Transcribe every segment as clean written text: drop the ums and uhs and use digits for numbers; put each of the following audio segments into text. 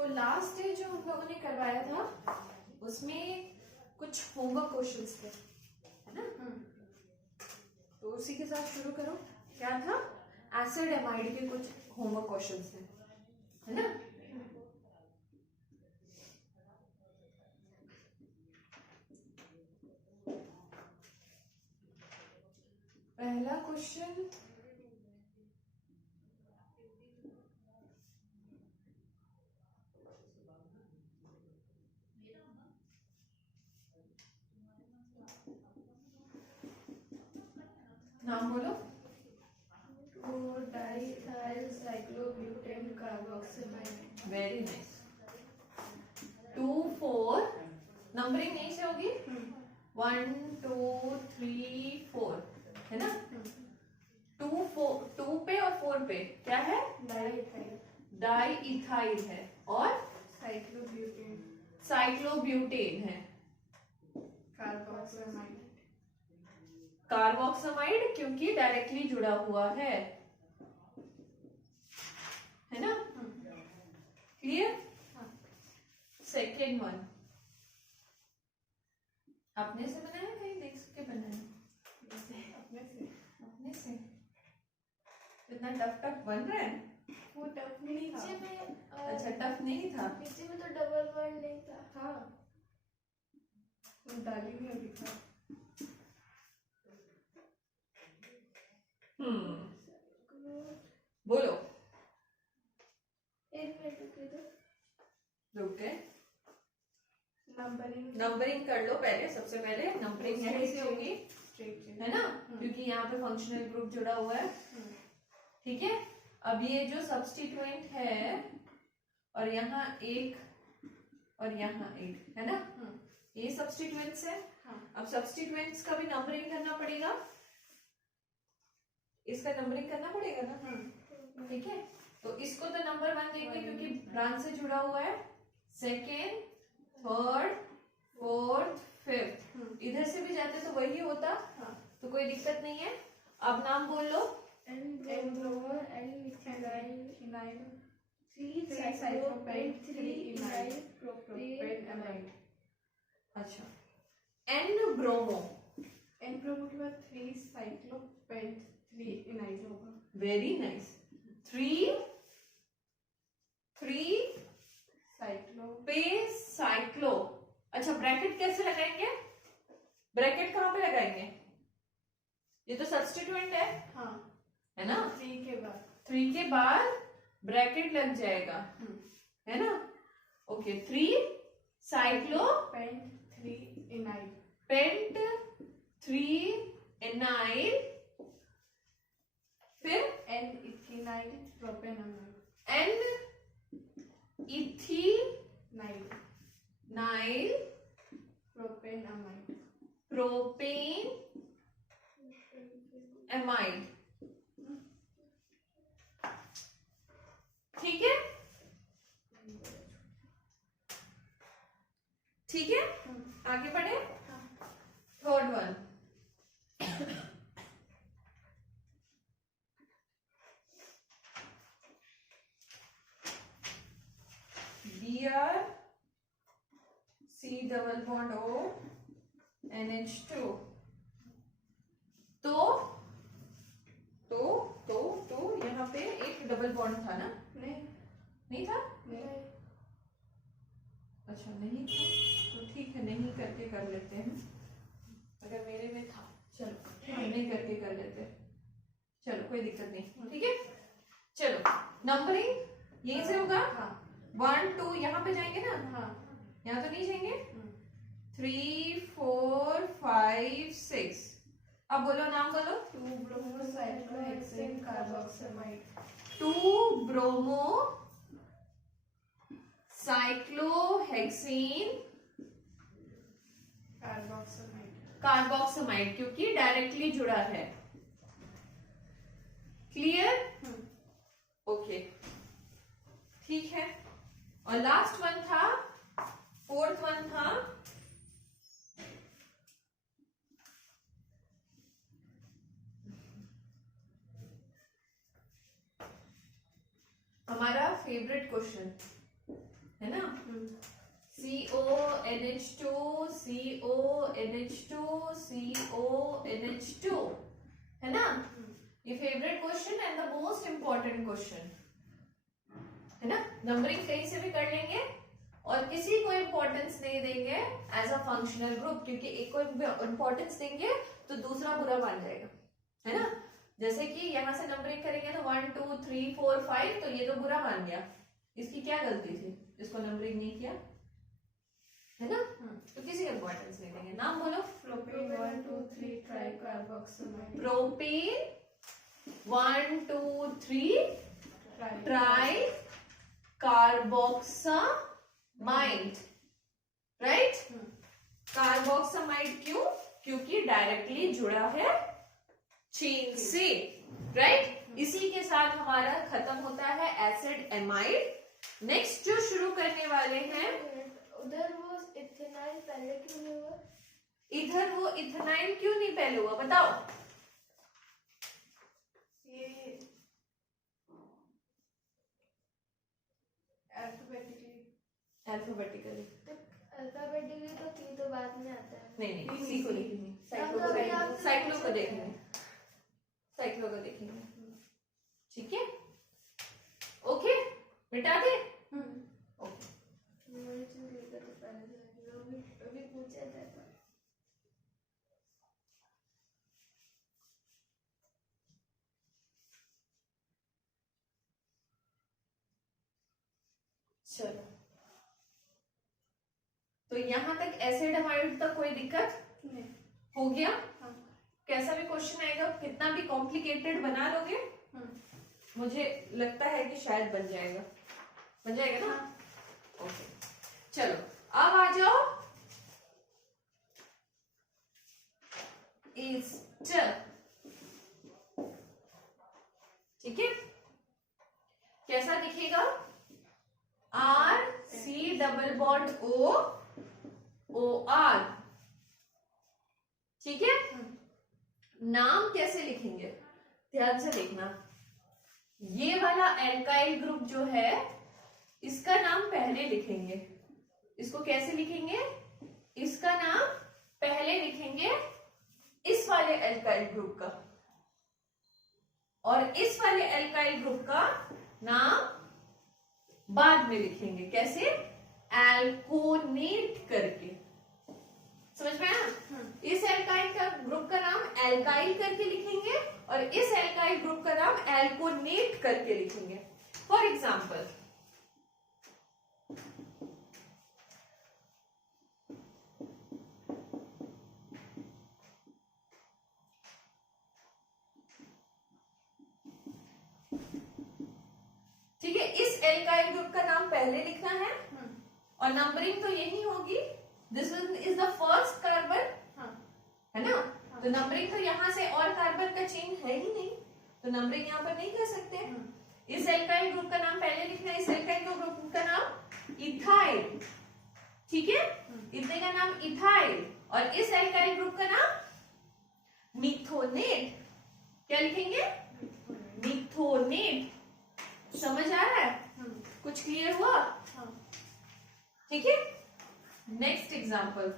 तो last day जो हम लोगों ने करवाया था उसमें कुछ होमवर्क क्वेश्चंस थे, है ना? तो उसी के साथ शुरू करो। क्या था? एसिड एमाइड के कुछ होमवर्क क्वेश्चंस थे, है ना? पहला क्वेश्चन, नाम बोलो। 2-diethylcyclobutane carboxamide। Very nice. 2-4 numbering नहीं से होगी, 1 2 3 4, है ना? 2 पे और 4 पे क्या है? डाई इथाइल है और साइक्लोब्यूटेन है। कार्बोक्सामाइड क्योंकि डायरेक्टली जुड़ा हुआ है ना? क्लियर? सेकेंड वन अपने से बनाया कहीं देख के बनाया? अपने से इतना टफ बन रहा है? वो टफ नहीं था। नीचे में अच्छा टफ नहीं था। नीचे में तो डबल बॉन्ड नहीं था। हाँ, वो डाली भी अभी था। बोलो। एक मिनट रुके, नंबरिंग कर लो पहले। सबसे पहले नंबरिंग यहीं से होगी, है ना? क्योंकि यहाँ पे फंक्शनल ग्रुप जुड़ा हुआ है। ठीक है, अब ये जो सब्स्टिट्यूएंट है और यहाँ एक और यहाँ एक, है ना? ये सब्स्टिट्यूएंट्स है। अब सब्स्टिट्यूएंट्स का भी नंबरिंग करना पड़ेगा, इसका नंबरिंग करना पड़ेगा ना? ठीक है, तो इसको तो नंबर 1 देंगे क्योंकि ब्रांच से जुड़ा हुआ है। सेकेंड, थर्ड, फोर्थ, फिफ्थ, इधर से भी जाते तो वही होता, तो कोई दिक्कत नहीं है। अब नाम बोल लो। अच्छा, N ब्रोमो के बाद 3 साइक्लोपेंट 3 इनाइल होगा। Very nice. 3 पे साइक्लो। अच्छा, ब्रैकेट कैसे लगाएंगे? ब्रैकेट कहाँ पे लगाएंगे? ये तो सब्स्टिट्यूएंट है, हाँ, है ना? 3 के बाद ब्रैकेट लग जाएगा, है ना? ओके, 3 साइक्लो पेंट 3 इनाइल, पेंट 3 एनाइल, फिर N ethenyl प्रोपेनामाइड, N ethenyl प्रोपेनामाइड, propane amide. ठीक है? ठीक है, आगे बढ़े। Third one, Br C double bond O NH2। तो यहाँ पे एक डबल बॉन्ड था ना? नहीं था? अच्छा, नहीं था तो ठीक है, नहीं करके कर लेते हैं। अगर मेरे में था, चलो हम नहीं करके कर लेते, चलो कोई दिक्कत नहीं। ठीक है, चलो नंबरिंग यहीं से होगा। 1 2 यहाँ पे जाएंगे ना? यहाँ तो नहीं जाएंगे। 3 4 5 6। अब बोलो, नाम बोलो। 2 bromo cyclohexane carboxamide, 2 bromo cyclohexane carboxamide क्योंकि डायरेक्टली जुड़ा है। क्लियर? ओके, ठीक है। और लास्ट वन था, फोर्थ वन था हमारा फेवरेट क्वेश्चन, है ना, CONH2 CONH2 CONH2, है ना। ये favourite question and the most important question, है ना। नंबरिंग कहीं से भी कर लेंगे और किसी को इंपॉर्टेंस नहीं देंगे एज अ फंक्शनल ग्रुप, क्योंकि एक को इंपॉर्टेंस देंगे तो दूसरा बुरा मान जाएगा, है ना। जैसे कि यहां से नंबरिंग करेंगे तो 1 2 3 4 5, तो ये तो बुरा मान गया, इसकी क्या गलती थी, इसको नंबरिंग नहीं किया, है ना। तो किसी को इंपॉर्टेंस नहीं देंगे। नाम बोलो। Propane 1 2 3 tricarboxylamide, propane 1 2 3 tri tricarboxamide, right. Carboxamide क्यों, क्योंकि डायरेक्टली जुड़ा है चेन से, राइट। इसी के साथ हमारा खत्म होता है एसिड एमाइड। नेक्स्ट जो शुरू करने वाले हैं, उधर वो इथेनॉल पहले क्यों नहीं हुआ? इधर वो इथेनाइल क्यों नहीं पहले हुआ, बताओ। ये अल्फाबेटिकली तो अल्फाबेटिकली तो थी, तो बाद में आता है। नहीं नहीं, सी को देखेंगे, साइक्लो को देखेंगे, साइक्लो को देखेंगे, ठीक है। ओके, मिटा दे। ओके, मुझे चीज लेकर तो पहले से अभी पूछा था तो। चलो। तो यहां तक एसिड एमाइड तक कोई दिक्कत नहीं। हो गया। हाँ। कैसा भी क्वेश्चन आएगा, कितना भी कॉम्प्लिकेटेड बना लोगे, मुझे लगता है कि शायद बन जाएगा, बन जाएगा ना। ओके, चलो अब आ जाओ ईस्टर, ठीक है। कैसा दिखेगा, RC डबल बॉन्ड OR, ठीक है। नाम कैसे लिखेंगे, ध्यान से देखना। ये वाला एल्काइल ग्रुप जो है, इसका नाम पहले लिखेंगे। इसको कैसे लिखेंगे, इसका नाम पहले लिखेंगे इस वाले एल्काइल ग्रुप का, और इस वाले एल्काइल ग्रुप का नाम बाद में लिखेंगे। कैसे, एल्कोनेट करके, समझ में आया। इस एल्काइल का ग्रुप का नाम एल्काइल करके लिखेंगे और इस एल्काइल ग्रुप का नाम एल्कोनेट करके लिखेंगे। फॉर एग्जाम्पल, ठीक है, इस एल्काइल ग्रुप का नाम पहले लिखना है और नंबरिंग तो यही होगी। This is the first carbon, है ना। तो नंबरिंग तो यहाँ से और कार्बन का चेन है ही नहीं, तो नंबरिंग यहाँ पर नहीं कर सकते। इस एल्काइल ग्रुप का नाम पहले लिखना है, इस एल्काइल ग्रुप का नाम इथाइल, ठीक है। इतने का नाम इथाइल, और इस एल्काइल ग्रुप का नाम मिथोनेट। क्या लिखेंगे, मिथोनेट। समझ आ रहा है, कुछ क्लियर हुआ, ठीक है। नेक्स्ट एग्जाम्पल,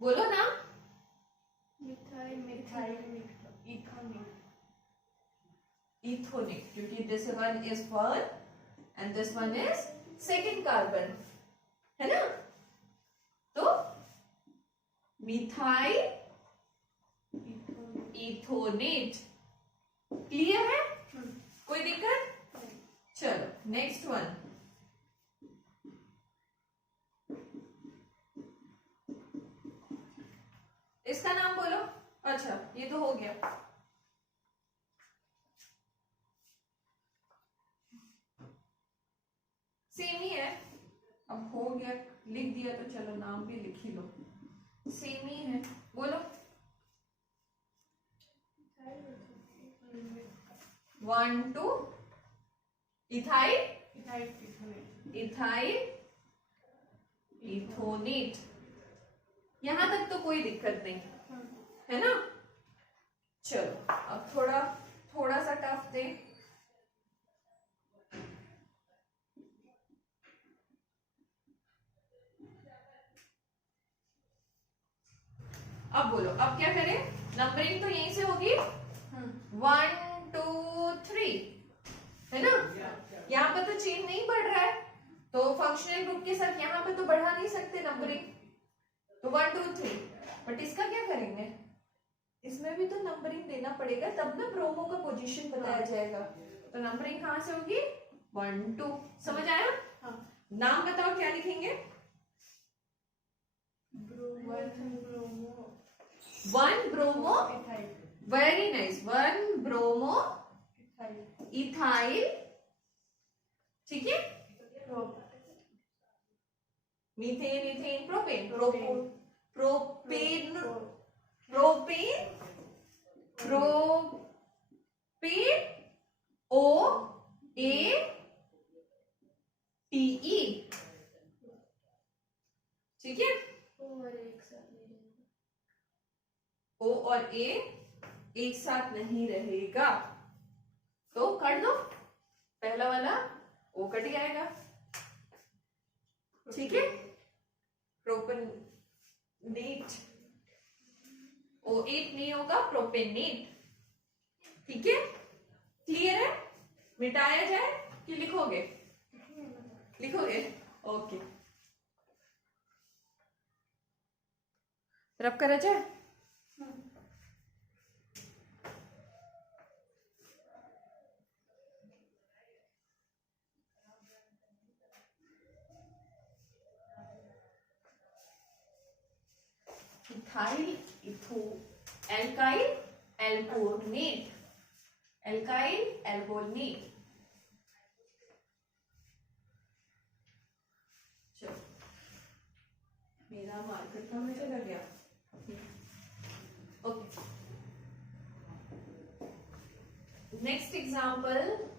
बोलो ना। मिथाइल मिथाइल इथोनेट, इथोनेट, क्योंकि this one is first and this one is second carbon, है ना। तो मिथाइल इथोनेट, क्लियर है, कोई दिक्कत। चलो नेक्स्ट वन, इसका नाम बोलो। अच्छा, ये तो हो गया। सेम ही है, अब हो गया, लिख दिया तो चलो नाम भी लिख ही लो, सेम ही है। बोलो, 1 2 इथाइल इथाइल इथोनेट। यहां तक तो कोई दिक्कत नहीं, है ना। चलो अब थोड़ा थोड़ा सा टफ दे। अब बोलो, अब क्या करें? नंबरिंग तो यहीं से होगी, 1 2 3, है ना? यहाँ पे तो चेन नहीं बढ़ रहा है, तो फंक्शनल ग्रुप के साथ यहाँ पे तो बढ़ा नहीं सकते नंबरिंग, तो 1 2 3। बट इसका क्या करेंगे? इसमें भी तो नंबरिंग देना पड़ेगा, तब ना ब्रोमो का पोजीशन बताया जाएगा। तो नंबरिंग कहाँ से होगी? 1 2। समझ आया? हाँ। नाम बताओ क्या लिखेंगे? One bromo, very nice, 1 bromo ethyl, ठीक है? Methane, ethane, propane, propane, propane, O A T E, ठीक है? और एक साथ नहीं रहेगा। ओ और ए एक साथ नहीं रहेगा, तो कर दो, पहला वाला ओ कट जाएगा, ठीक है? प्रोपेनेट, O8 नहीं होगा, प्रोपेनेट, ठीक है? क्लियर है? मिटाया जाए कि लिखोगे? लिखोगे? ओके, रब करा जाए। Ethyl, etho, alkyl, alkanoate, alkyl, alkanoate. चलो, मेरा मार्कर कहाँ में चला गया? Okay, next example.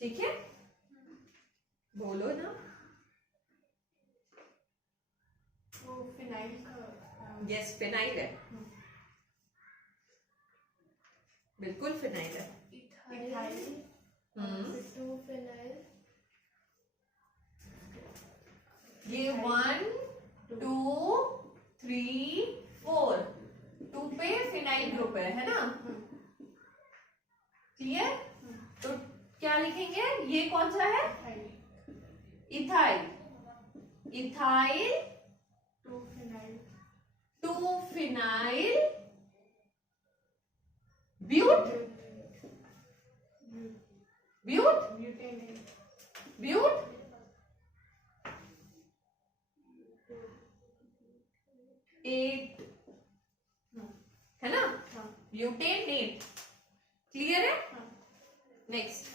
ठीक है, बोलो ना। वो फिनाइल का यस, फिनाइल है, बिल्कुल फिनाइल है। इथाइल, टू फिनाइल, ये 1 2 3 4, 2 पे फिनाइल ग्रुप है ना? क्लियर? तो क्या लिखेंगे? ये कौन सा है? Ethyl, ethyl, 2 phenyl, 2 phenyl, but, but, butanoate, but, ate, है ना? ब्यूटेनेट। क्लियर है? नेक्स्ट,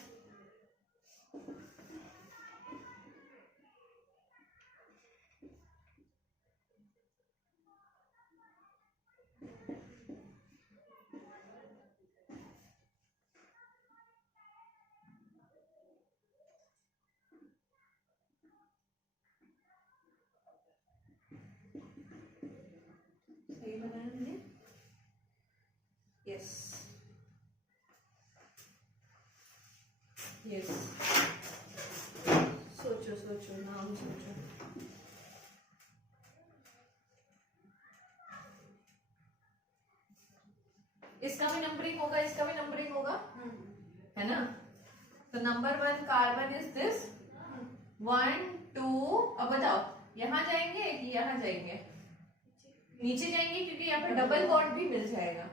सही बनाया मैंने? यस, यस, सोचो सोचो, नाम सोचो। इसका भी नंबरिंग होगा, इसका भी नंबरिंग होगा, है ना? तो नंबर 1 कार्बन इज दिस, 1 2। अब बताओ, यहां जाएंगे कि यहां जाएंगे? नीचे जाएंगे, क्योंकि यहाँ पे डबल बॉन्ड भी मिल जाएगा।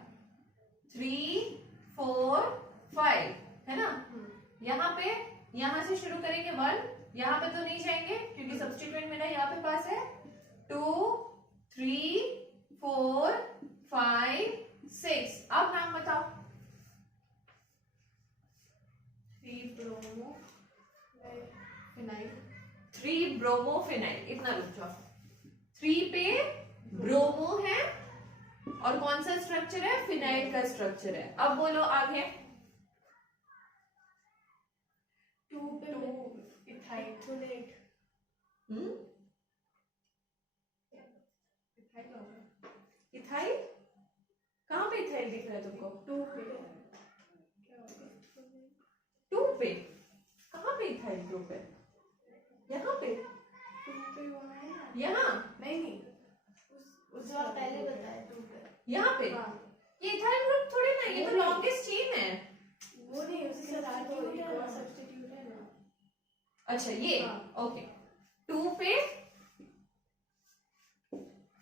3 4 5, है ना? यहाँ पे, यहाँ से शुरू करेंगे 1, यहाँ पे तो नहीं जाएंगे क्योंकि सब्स्टिट्यूएंट मेरा यहाँ पे पास है। 2 3 4 5 6। अब नाम बताओ। 3 ब्रोमो फिनाइल, 3 ब्रोमो फिनाइल। इतना रुक जाओ, 3 पे ब्रोमो है, और कौन सा स्ट्रक्चर है? फिनाइल का स्ट्रक्चर है। अब बोलो आगे। 2 इथाइल होगा। इथाइल कहाँ पे इथाइल दिख रहा है तुमको? 2 पे क्या होगा? 2 पे कहाँ पे इथाइल ग्रुप है? यहाँ पे 2 पे वहाँ है ना? यहाँ नहीं उस जो आप पहले बताया 2 पे। यहाँ पे हाँ। ये इथाइल ग्रुप थोड़ी ना, ये तो लॉन्गेस्ट चेन है। वो नहीं, उसके साथ वो एक और सब्स्टिट्यूट है ना। अच्छा ये हाँ। ओके। 2 पे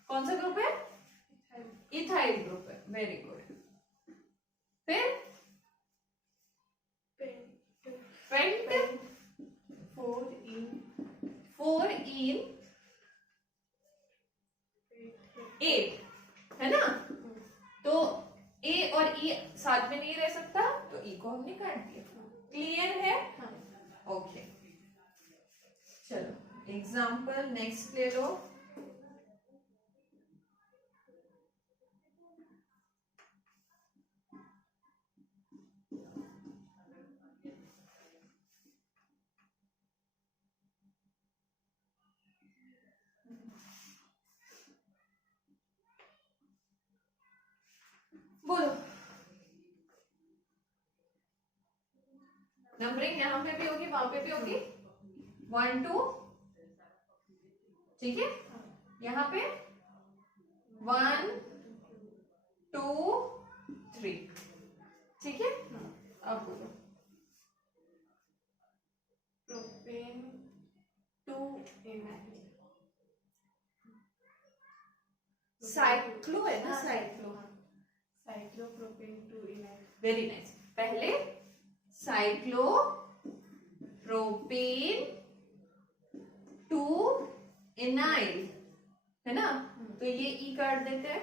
कौन सा ग्रुप है? इथाइल ग्रुप है। Very good. फिर पेंट 4 इन 8 है ना? तो ए और ई साथ में नहीं रह सकता, तो ई को हमने काट दिया। क्लियर है? ओके चलो एग्जाम्पल नेक्स्ट ले लो। बोलो। नंबरिंग यहाँ पे भी होगी, वहां पे भी होगी। 1 2 ठीक है। यहाँ पे 1 2 3 ठीक है। अब बोलो। प्रोपेन 2 इनाइल। साइक्लो है ना? Cyclo. Cyclopropane 2 enyl. Very nice. पहले साइक्लो प्रोपेन 2 इनाइल है ना? तो ये ई काट देते हैं।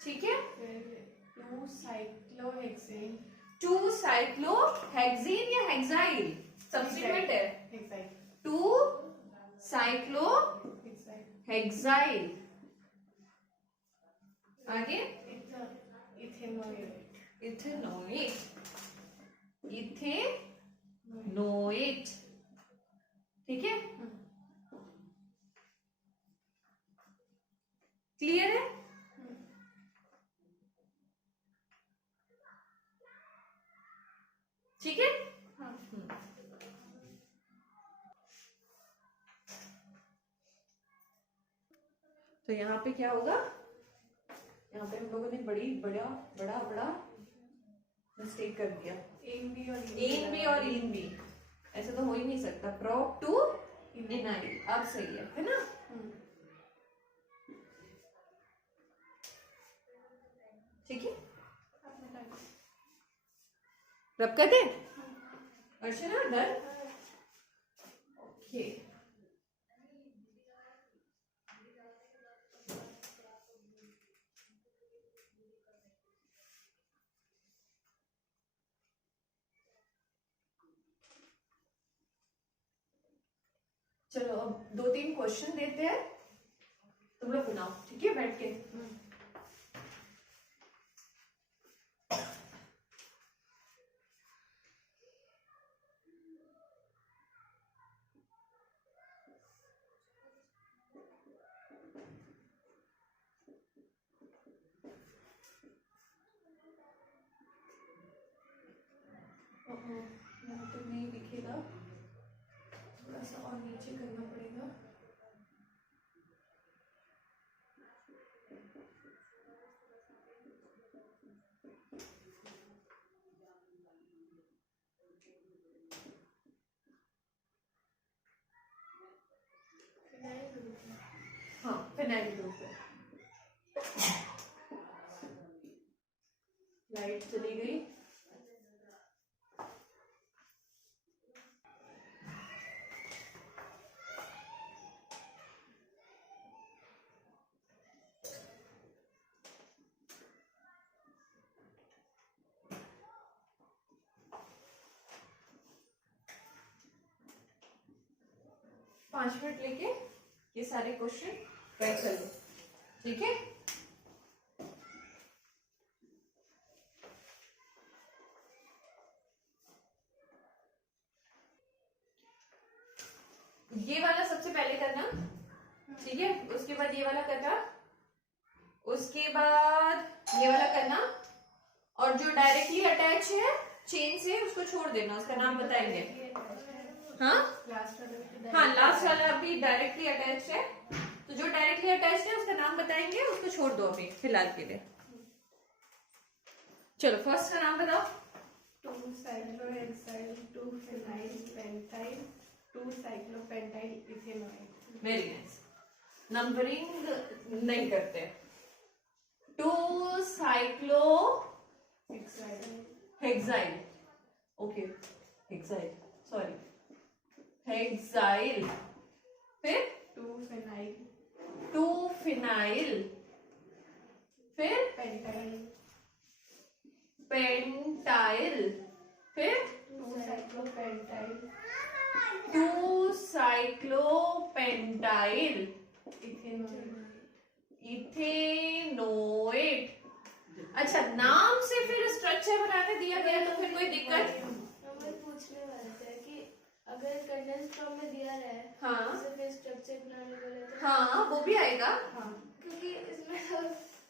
ठीक है। फिर 2 साइक्लोहेक्सेन। 2 साइक्लोहेक्सेन या हेक्साइल सब्स्टिट्यूट है। हेक्साइल। 2 साइक्लोहेक्साइल। आगे इथेनोएट। इथेनोएट ठीक है। क्लियर है? ठीक है। तो यहाँ पे क्या होगा? यहाँ पे हम लोगों ने बड़ा मिस्टेक कर दिया। एन बी और इन बी ऐसे तो हो ही नहीं सकता। प्रोप 2 इनाइल अब सही है ना? ठीक है। रब कर दे अर्चना। डन। ओके चलो अब 2-3 क्वेश्चन देते हैं, तुम लोग बनाओ ठीक है बैठ के। यहाँ पे नहीं दिखेगा, थोड़ा सा और नीचे करना पड़ेगा। हाँ फिनाइल ग्रुप है। लाइट चली गई। पाँच मिनट लेके ये सारे क्वेश्चन ट्राई कर लो ठीक है। ठीक है। उसके बाद ये वाला करना, उसके बाद ये वाला करना, और जो डायरेक्टली अटैच है चेन से उसको छोड़ देना, उसका नाम बताएंगे। हाँ हाँ, लास्ट वाला अभी डायरेक्टली अटैच है, तो जो डायरेक्टली अटैच है उसका नाम बताएंगे, उसको छोड़ दो अभी फिलहाल के लिए। चलो फर्स्ट का नाम बताओ। 2-cyclohexyl 2-phenylpentyl 2-cyclopentyl ethanoyl. Very nice. Numbering नहीं करते। 2-cyclohexyl, okay, hexyl, sorry, hexyl. फिर 2-phenyl 2-phenyl, फिर pentyl पेंटाइल, फिर 2-cyclopentyl 2-cyclopentyl इथेनॉइल। इथेनोएट। अच्छा, नाम से फिर स्ट्रक्चर बनाने दिया गया तो फिर कोई दिक्कत? हमें पूछने वाले थे कि अगर कंडेंस फॉर्म में दिया रहा है, हाँ। तो फिर स्ट्रक्चर बनाने बोले तो हाँ, वो भी आएगा। हाँ, क्योंकि इसमें तो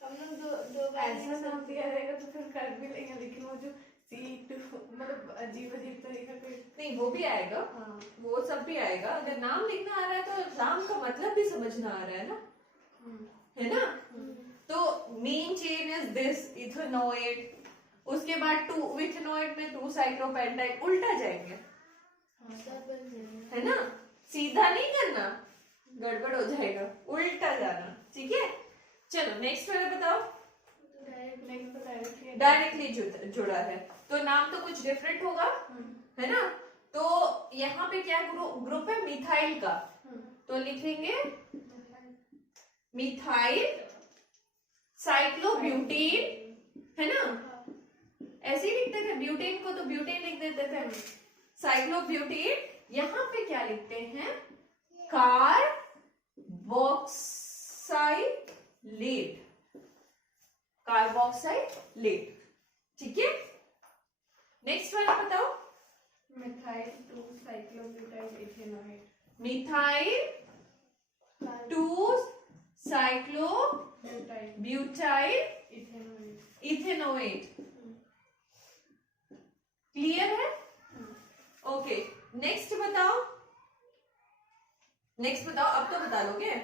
हम लोग दो बार ऐसा नाम दिया रहेगा तो फिर कर भी लेंगे, लेकिन वो जो C2 मतलब अजीब अजीब तरीका कोई। नहीं, वो भी आएगा, हाँ वो सब भी आएगा। अगर नाम लिखना आ रहा है तो नाम का मतलब भी समझना आ रहा है ना, है ना। तो main chain is this ethanoate, उसके बाद 2 इथेनोएट में 2-cyclopentyl, उल्टा जाएंगे, सब बन जाएंगे। है ना। सीधा नहीं करना, गड़बड़ हो जाएगा, उल्टा जाना, ठीक है। चलो नेक्स्ट वाला बताओ। डायरेक्टली जुड़ा है तो नाम तो कुछ डिफरेंट होगा, है ना। तो यहाँ पे क्या ग्रुप है? मिथाइल का, तो लिखेंगे मिथाइल साइक्लोब्यूटेन, है ना। ऐसे ही लिखते थे, ब्यूटेन को तो ब्यूटेन लिख देते थे, साइक्लोब्यूटेन। यहाँ पे क्या लिखते हैं? कार्बोक्साइलेट, कार्बोक्साइलेट, ठीक है। नेक्स्ट वाला बताओ। Methyl 2-cyclobutyl ethanoyl. Methyl 2-cyclobutyl ethanoyl. Ethanoate. Clear है? ओके, नेक्स्ट बताओ। नेक्स्ट बताओ, अब तो बता लोगे।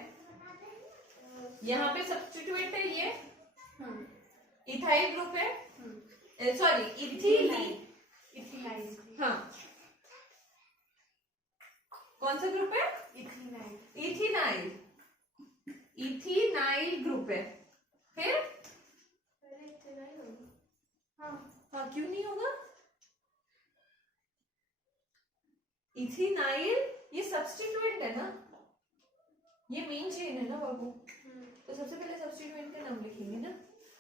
यहाँ पे सब्स्टिट्यूएंट है ये, इथाइल ग्रुप है, सॉरी इथिलीन, इथिलाइल। हाँ, कौन सा ग्रुप है? इथिनाइल। इथिनाइल, इथिनाइल ग्रुप है। फिर पहले इथेनॉइल होगा। हाँ हाँ, क्यों नहीं होगा? इथिनाइल ये सब्स्टिट्यूएंट है ना, ये मेन चेन है ना बाबू, तो सबसे पहले सब्स्टिट्यूएंट का नाम लिखेंगे ना।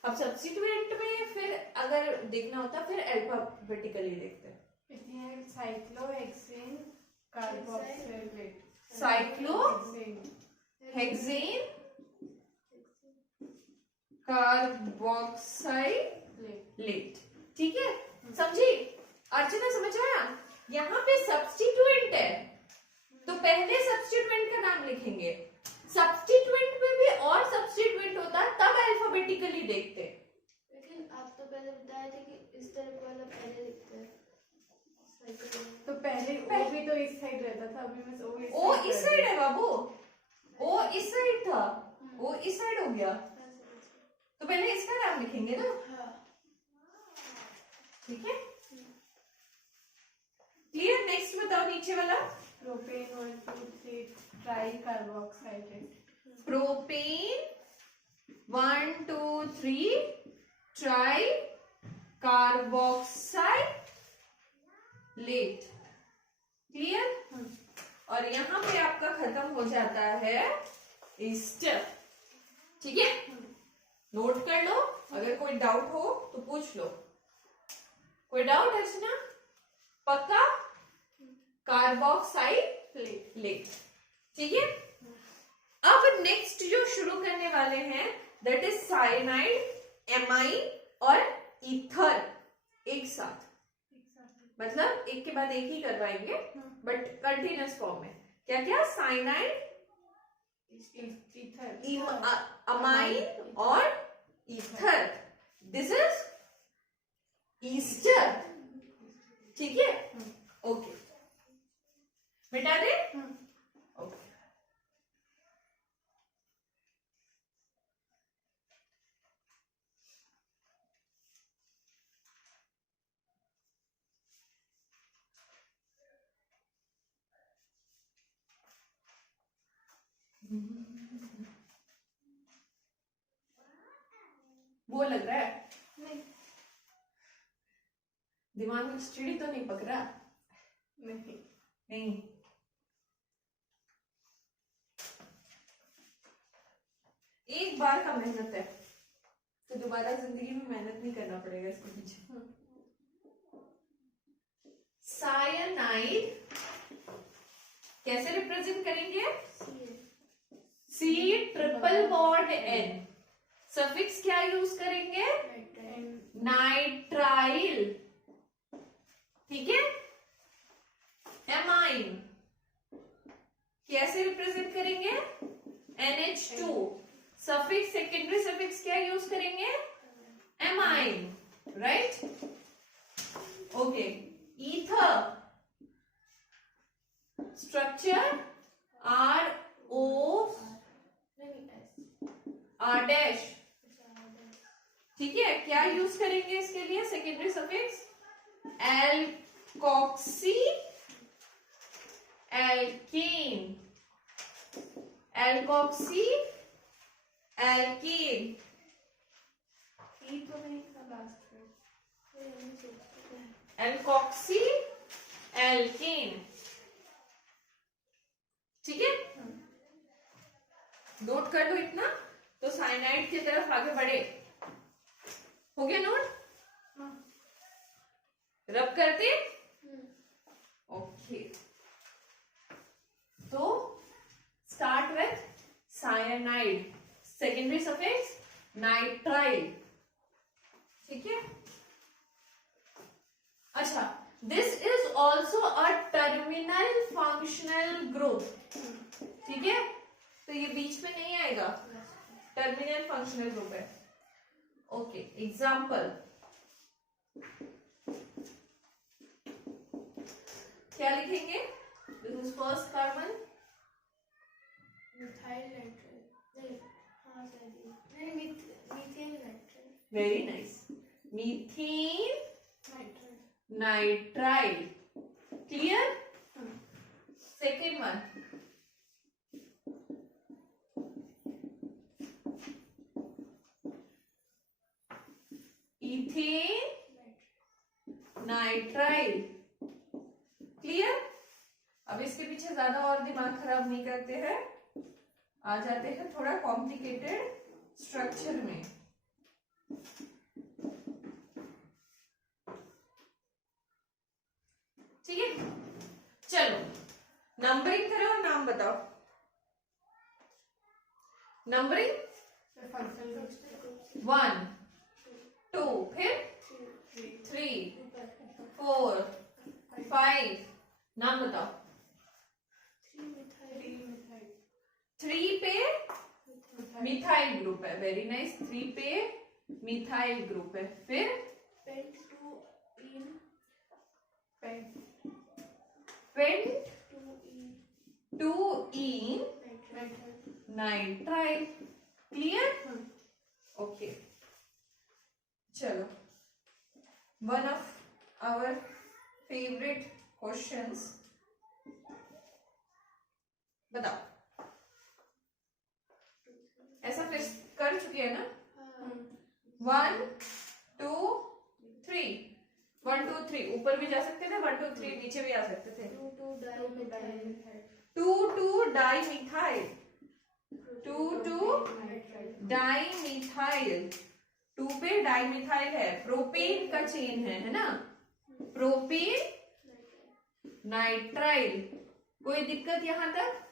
अब सब्स्टिट्यूएंट में फिर अगर देखना होता फिर अल्फाबेटिकली देखते हैं। इथिनाइल साइक्लोहेक्सेन कार्बोक्सिलेट। साइक्लोहेक्सेन कार्बोक्साइलेट, ठीक है, समझी? अर्चना समझ आया? यहाँ पे सब्स्टिट्यूएंट है तो पहले सब्स्टिट्यूएंट का नाम लिखेंगे। सब्स्टिट्यूएंट में भी और सब्स्टिट्यूएंट होता तब अल्फाबेटिकली देखते। लेकिन आप तो पहले बताए थे कि इस तरफ वाला पहले लिखते हैं। तो पहले ओ भी तो इस साइड रहता था, अभी बस ओ इस साइड है बाबू, ओ इस साइड था, ओ इस साइड हो गया, तो पहले इसका नाम लिखेंगे ना, ठीक है। क्लियर? नेक्स्ट बताओ नीचे वाला। Propane 1,2,3 tri carboxylate. Propane 1 2 3 tri carboxylate. Clear? और यहाँ पे आपका खत्म हो जाता है स्टेप, ठीक है। नोट कर लो, अगर कोई डाउट हो तो पूछ लो। कोई डाउट है ना? पक्का? कार्बोक्साइलेट, ठीक है। अब नेक्स्ट जो शुरू करने वाले हैं दैट इज साइनाइड, एमाइन और ईथर एक साथ, मतलब एक के बाद एक ही करवाएंगे बट कंटिन्यूअस फॉर्म में। क्या क्या? साइनाइड, ईथर अमाइन और ईथर। This is Easter. ठीक है, ओके, मिटा दे। ओके, वो लग रहा है नहीं दिमाग में चिड़ी तो नहीं पक रहा? नहीं नहीं, एक बार का मेहनत है तो दोबारा जिंदगी में मेहनत नहीं करना पड़ेगा इसके पीछे। साइनाइड कैसे रिप्रेजेंट करेंगे? C triple bond N. Suffix क्या यूज करेंगे? नाइट्राइल। ठीक है, एमाइन कैसे रिप्रेजेंट करेंगे? NH2। सफिक्स, सेकेंडरी सफिक्स क्या यूज करेंगे? Amine, right? Okay, ether structure RO R dash. ठीक है, क्या यूज करेंगे इसके लिए secondary suffix? Alkoxy, alkane, alkoxy alkane. E तो नहीं था लास्ट में। Alkoxy alkane. ठीक है, नोट कर लो इतना, तो साइनाइड की तरफ आगे बढ़े। हो गया नोट? रब करते? ओके, तो start with cyanide, secondary suffix nitrile. ठीक है, अच्छा, this is also a terminal functional group. ठीक है, तो ये बीच में नहीं आएगा, टर्मिनल फंक्शनल ग्रुप है। ओके, एग्जाम्पल क्या लिखेंगे? This is first carbon, methyl nitrile, नहीं हाँ सही, नहीं methane nitrile, very nice, methane nitrile, nitrile. Clear? Second one, ethane nitrile. Clear? अब इसके पीछे ज्यादा और दिमाग खराब नहीं करते हैं, आ जाते हैं थोड़ा कॉम्प्लिकेटेड स्ट्रक्चर में। ठीक है, चलो नंबरिंग करो और नाम बताओ। नंबरिंग 1 2, फिर 3 4 5, नाम बताओ। 3 पे मिथाइल ग्रुप है, वेरी नाइस, 3 पे मिथाइल ग्रुप है। फिर pent two ene, pent two 2 ene ene nitrile, nitrile. Clear? Okay, चलो, one of our favourite questions, बताओ। ऐसा फिर कर चुके हैं ना? 1 2 3, 1 2 3 ऊपर भी जा सकते थे, 1 2 3 नीचे भी आ सकते थे। 2 डाइमिथाइल, 2 डाइमिथाइल, 2 डाइमिथाइल, 2 पे डाइमिथाइल है, प्रोपेन का चेन है ना? Propane nitrile. कोई दिक्कत यहां तक?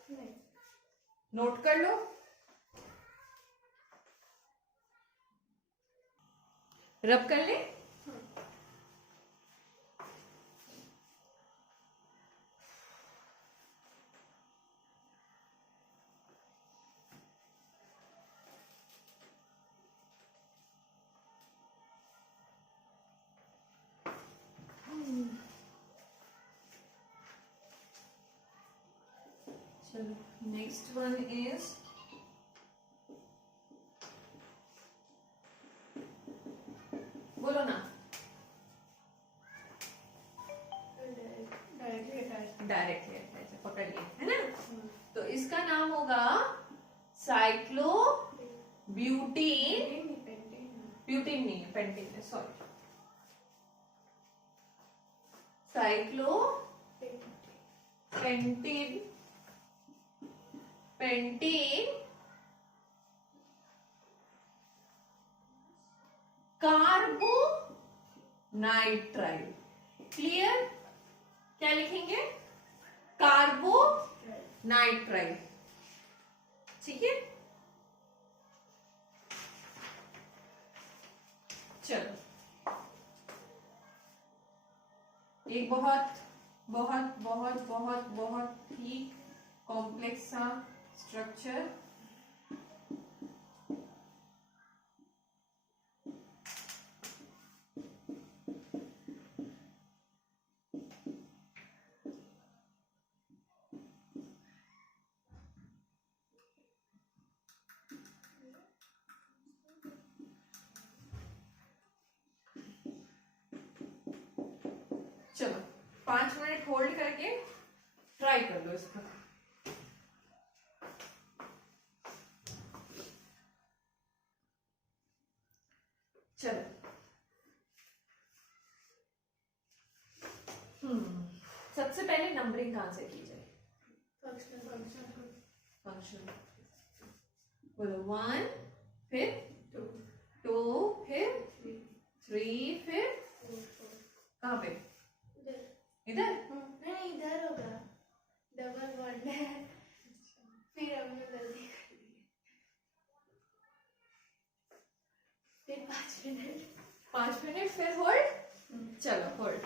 नोट कर लो। रब कर ले। चलो नेक्स्ट वन इज बोलो ना, डायरेक्टली अटैच। डायरेक्टली अटैच है, पकड़ लिए है ना। तो इसका नाम होगा साइक्लो ब्यूटीन, ब्यूटीन नहीं है, पेंटीन है, sorry, cyclo pentene, pentene कार्बो nitrile. Clear? क्या लिखेंगे? कार्बो नाइट्राइल। ठीक है, चलो एक बहुत बहुत बहुत बहुत बहुत ही कॉम्प्लेक्स सा स्ट्रक्चर, चलो 5 मिनट होल्ड करके ट्राई कर लो इसका। चलो सबसे पहले नंबरिंग कहां से की जाए? फंक्शन बोलो 1 फिर 2 फिर 3 फिर कहां पे? इधर नहीं इधर होगा, डबल बॉन्ड है, फिर हमने गलती कर दी, फिर 5 मिनट, 5 मिनट फिर होल्ड। चलो होल्ड।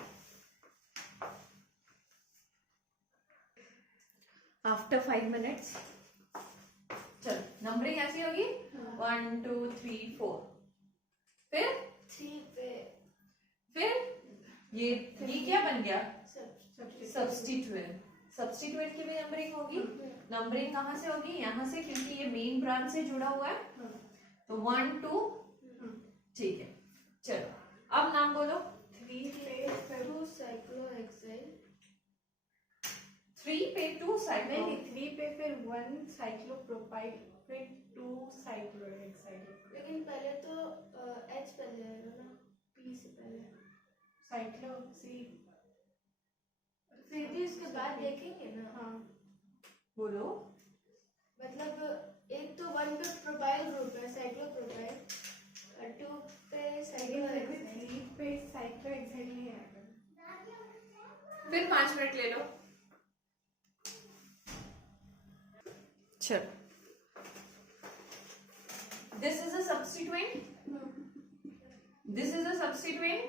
आफ्टर 5 मिनट्स चलो नंबरिंग ऐसी होगी 1 2 3 4, फिर 3 पे फिर ये क्या बन गया? सब सब्स्टिट्यूएंट। सब्स्टिट्यूएंट की भी नंबरिंग होगी। नंबरिंग कहाँ से होगी? यहाँ से, क्योंकि ये मेन ब्रांच से जुड़ा हुआ है। तो 1 2, ठीक है। चलो अब नाम बोलो। 3 पे 2 साइक्लोहेक्सेन, 3 पे 2 साइक्लो, नहीं 3 पे फिर 1 साइक्लोप्रोपाइल, फिर 2 साइक्लोहेक्साइल। लेकिन पहले तो H पहले आएगा ना, P से पहले, साइक्लो सी, फिर भी उसके बाद देखेंगे ना। हाँ बोलो। मतलब एक तो 1 पे प्रोपाइल ग्रुप है साइक्लोप्रोपाइल, और 2 पे लेकिन साइक्लोहेक्सेन। 3 पे साइक्लोहेक्साइल नहीं आएगा। फिर 5 मिनट ले लो। चलो this is a substituent, this is a substituent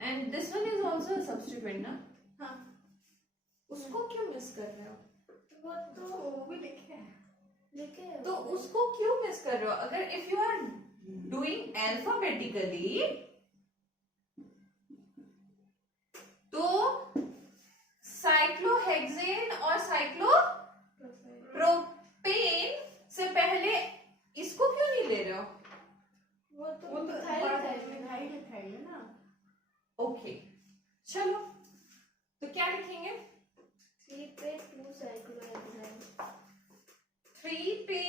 and this one is also a substituent ना। हाँ उसको क्यों मिस कर रहे हो? वो तो वो भी लिखे हैं। लिखे तो उसको क्यों मिस कर रहे हो? अगर if you are doing alphabetically तो साइक्लोहेक्सेन और साइक्लोप्रोपेन से पहले इसको क्यों नहीं ले रहे हो? वो तो वो तो मिथाइल मिथाइल है ना। ओके चलो तो क्या लिखेंगे? 3 पे 2 साइक्लोहेक्सेन, 3 पे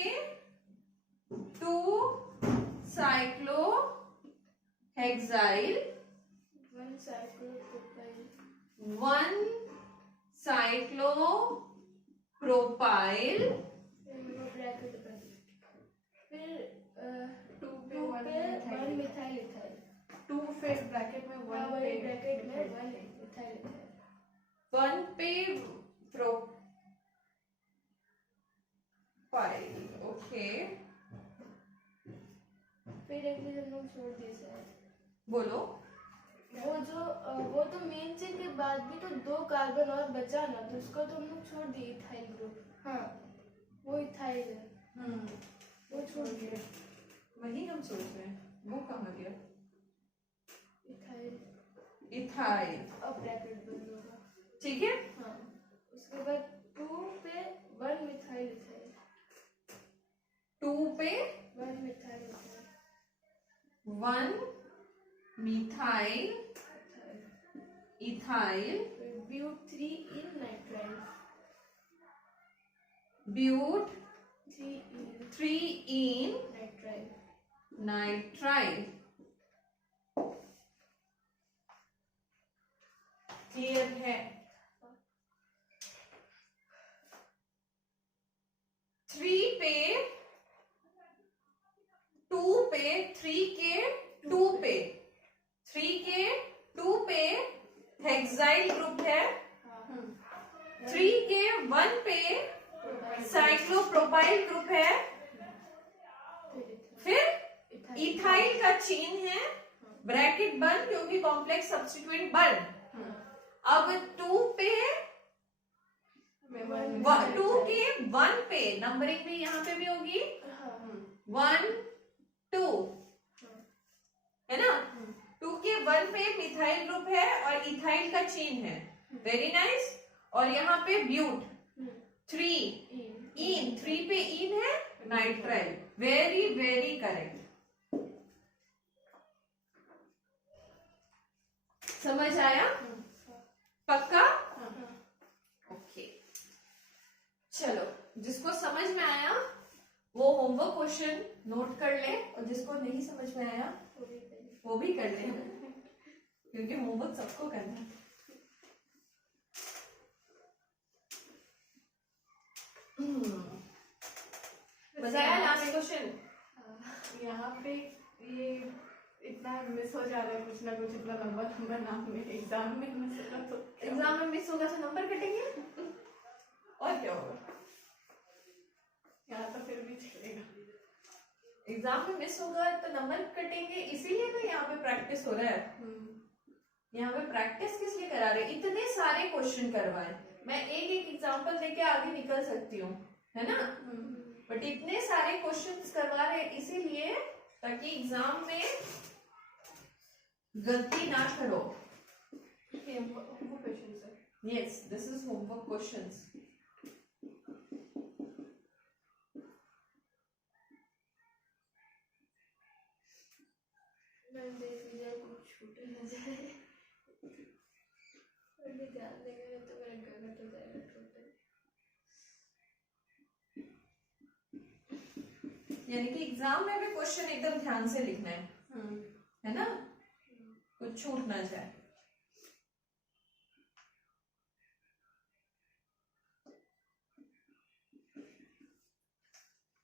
2 साइक्लोहेक्साइल, 1 साइक्लोप्रोपाइल, 1 साइक्लोप्रोपाइल, ब्रैकेट बंद, फिर 2 पे 2 1 पे 1 मिथाइल, मिथाइल इथाइल, 2 फिर ब्रैकेट में 1 वही पे ब्रैकेट में 1 मिथाइल इथाइल, 1 पे प्रोपाइल। ओके फिर एक चीज हम लोग छोड़ दिए शायद, बोलो। वो तो मेन चेन के बाद भी तो 2 कार्बन और बचा ना, तो उसको तो हम लोग छोड़ दिए, इथाइल ग्रुप। हाँ वो इथाइल है, वो छोड़ दिए, वही हम सोच रहे हैं, वो कहाँ गया? Ethyl, ethyl. अब ब्रैकेट बंद होगा। ठीक है हाँ उसके बाद 2 पे 1 मिथाइल इथाइल। 2 पे 1 methyl ethyl 1 methyl ethyl but 3 yne nitrile. But 3 yne 3 yne nitrile. Nitrile. Clear है? 3 पे 2 पे 3 के 2 पे 3 के 2 पे हेक्साइल ग्रुप है। 3 के 1 पे साइक्लोप्रोपाइल ग्रुप है। फिर इथाइल का चेन है, ब्रैकेट बंद क्योंकि कॉम्प्लेक्स सब्स्टिट्यूएंट बंद। अब 2 पे 2 के 1 पे नंबरिंग भी यहाँ पे भी होगी 1 2 है ना। 2 के 1 पे मिथाइल ग्रुप है और इथाइल का चेन है। Very nice. और यहाँ पे ब्यूट 3 इन 3 पे इन है नाइट्राइल। Very very correct. समझ आया? पक्का? ओके चलो, जिसको समझ में आया वो होमवर्क क्वेश्चन नोट कर ले और जिसको नहीं समझ में आया वो भी कर ले, क्योंकि होमवर्क सबको करना है। मजा आया लास्ट क्वेश्चन? यहाँ पे ये इतना मिस हो जा रहा है कुछ ना कुछ, इतना लंबा लंबा नाम में एग्जाम में मिस होगा तो एग्जाम में मिस होगा तो नंबर कटेंगे और क्या होगा? यहाँ तो फिर भी चलेगा। एग्जाम में मिस होगा तो नंबर कटेंगे, इसीलिए तो यहाँ पे प्रैक्टिस हो रहा है। यहाँ पे प्रैक्टिस किस लिए करा रहे? इतने सारे क्वेश्चन करवाए, मैं एक एक एग्जांपल देके आगे निकल सकती हूँ, है ना। बट इतने सारे क्वेश्चंस करवा रहे इसीलिए ताकि एग्जाम में गलती ना करो। Yes, this is homework questions. कुछ छूटे न जाए, ध्यान देंगे तो मेरा गलत हो जाएगा टोटल। यानी कि एग्जाम में भी क्वेश्चन एकदम ध्यान से लिखना है ना, कुछ छूट ना जाए।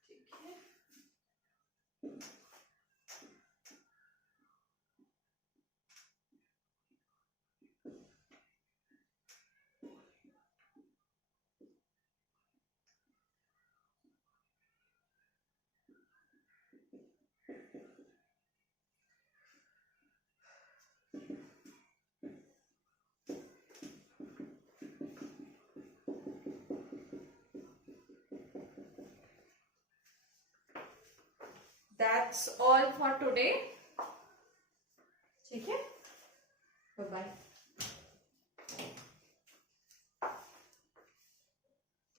ठीक है, that's all for today. ठीक है, बाय बाय।